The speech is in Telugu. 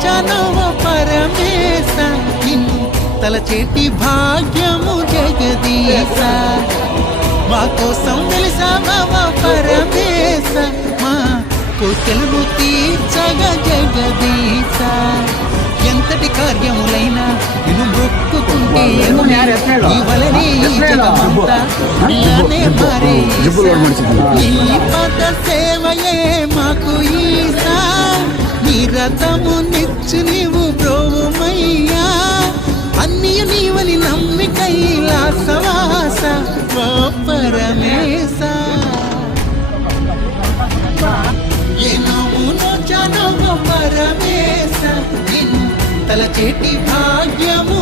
నోచానవ పరమేశ నిన్ను తలచేటి భాగ్యము జగదీశ మా కోసం వెలిసావ పరమేశ మా కోర్కెలను తీర్చగ జగదీశ ఎంతటి కార్యములైనా నిన్ను మొక్కుకుంటే ఇవలనే ఈ జగమంతా ఇలానే మారే ఈ పద సేవయే మాకు ఈసా నిరతము నిచ్చు నీవు ప్రోమయ్యా అన్ని నీవని నమ్మి కైలాసవాస ఓ పరమేశ ఏనోమునో జనో పరమేశ నిన్ను తలచేటి భాగ్యము